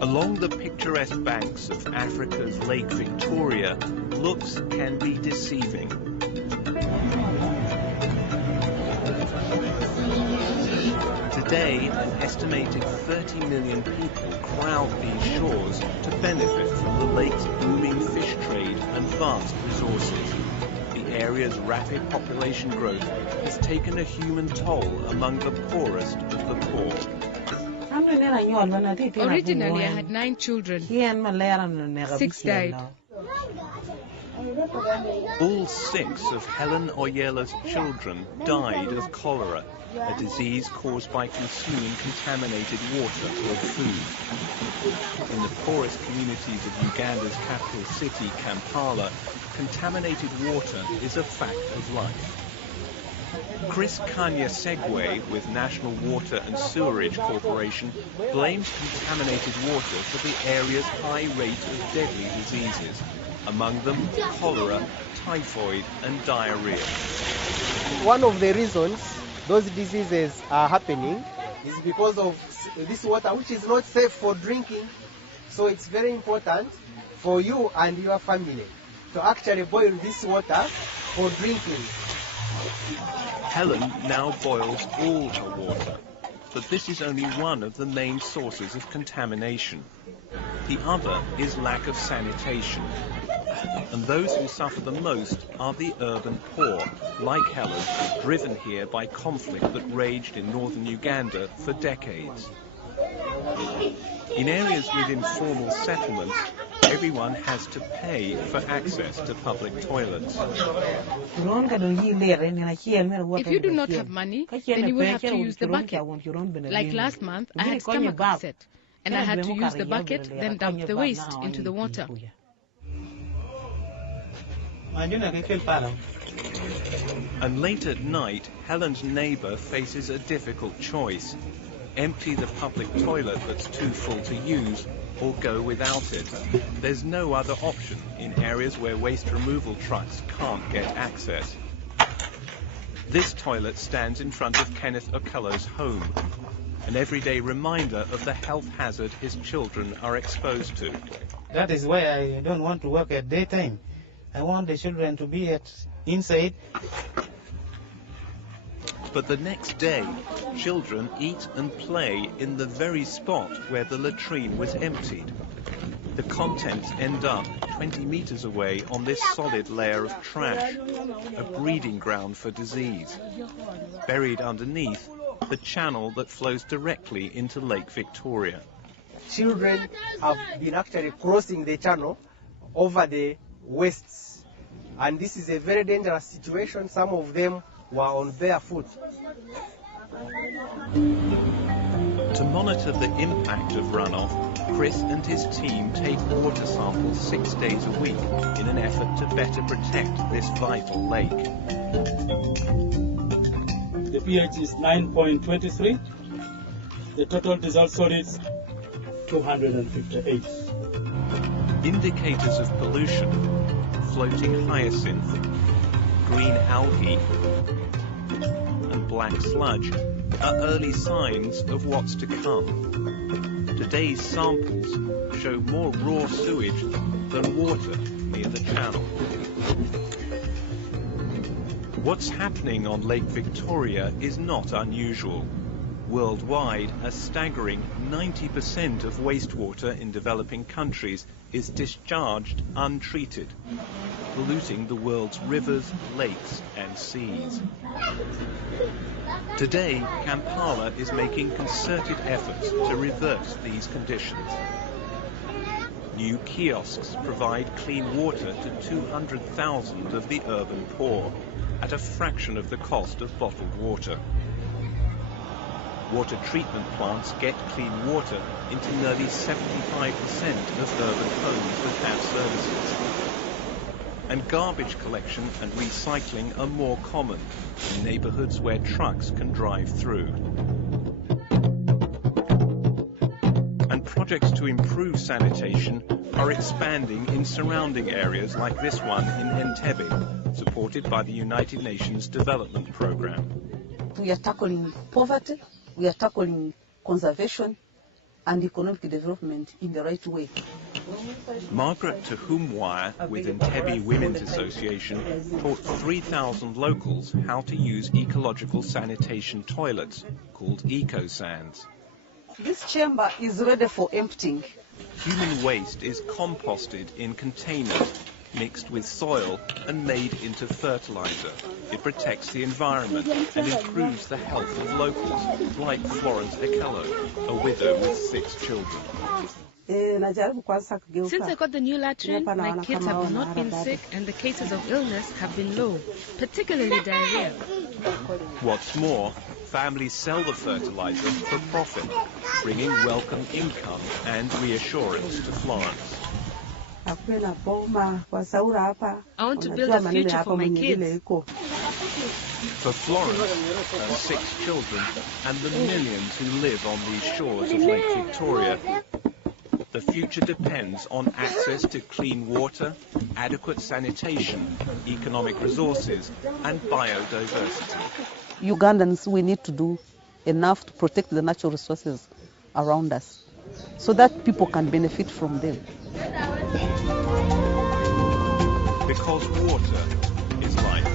Along the picturesque banks of Africa's Lake Victoria, looks can be deceiving. Today, an estimated 30 million people crowd these shores to benefit from the lake's booming fish trade and vast resources. The area's rapid population growth has taken a human toll among the poorest of the poor. Originally, I had 9 children. 6 died. All 6 of Helen Oyela's children died of cholera, a disease caused by consuming contaminated water or food. In the poorest communities of Uganda's capital city, Kampala, contaminated water is a fact of life. Chris Kanya Segwe with National Water and Sewerage Corporation blames contaminated water for the area's high rate of deadly diseases, among them cholera, typhoid and diarrhea. One of the reasons those diseases are happening is because of this water, which is not safe for drinking. So it's very important for you and your family to actually boil this water for drinking. Helen now boils all her water, but this is only one of the main sources of contamination. The other is lack of sanitation. And those who suffer the most are the urban poor, like Helen, driven here by conflict that raged in northern Uganda for decades. In areas with informal settlements, everyone has to pay for access to public toilets. If you do not have money, then you will have to use the bucket. Like last month, I had stomach upset, and I had to use the bucket, then dump the waste into the water. And late at night, Helen's neighbour faces a difficult choice. Empty the public toilet that's too full to use, or go without it. There's no other option in areas where waste removal trucks can't get access. This toilet stands in front of Kenneth Okello's home, an everyday reminder of the health hazard his children are exposed to. That is why I don't want to work at daytime. I want the children to be inside. But the next day, children eat and play in the very spot where the latrine was emptied. The contents end up 20 meters away on this solid layer of trash, a breeding ground for disease. Buried underneath, the channel that flows directly into Lake Victoria. Children have been actually crossing the channel over the wastes, and this is a very dangerous situation. Some of them were on barefoot. To monitor the impact of runoff, Chris and his team take water samples 6 days a week in an effort to better protect this vital lake. The pH is 9.23. The total dissolved solids 258. Indicators of pollution, floating hyacinth, green algae and black sludge are early signs of what's to come. Today's samples show more raw sewage than water near the channel. What's happening on Lake Victoria is not unusual. Worldwide, a staggering 90% of wastewater in developing countries is discharged untreated, polluting the world's rivers, lakes and seas. Today, Kampala is making concerted efforts to reverse these conditions. New kiosks provide clean water to 200,000 of the urban poor, at a fraction of the cost of bottled water. Water treatment plants get clean water into nearly 75% of urban homes that have services. And garbage collection and recycling are more common in neighborhoods where trucks can drive through. And projects to improve sanitation are expanding in surrounding areas like this one in Entebbe, supported by the United Nations Development Programme. We are tackling poverty, we are tackling conservation, and economic development in the right way. Margaret Tuhumwire with Entebbe Women's Association taught 3,000 locals how to use ecological sanitation toilets called eco-sands. This chamber is ready for emptying. Human waste is composted in containers, mixed with soil and made into fertilizer. It protects the environment and improves the health of locals, like Florence Ekello, a widow with 6 children. Since I got the new latrine, my kids have not been sick and the cases of illness have been low, particularly diarrhea. What's more, families sell the fertilizer for profit, bringing welcome income and reassurance to Florence. I want to build a future for my kids. For Florence, her 6 children, and the millions who live on these shores of Lake Victoria, the future depends on access to clean water, adequate sanitation, economic resources, and biodiversity. Ugandans, we need to do enough to protect the natural resources around us so that people can benefit from them. Because water is life.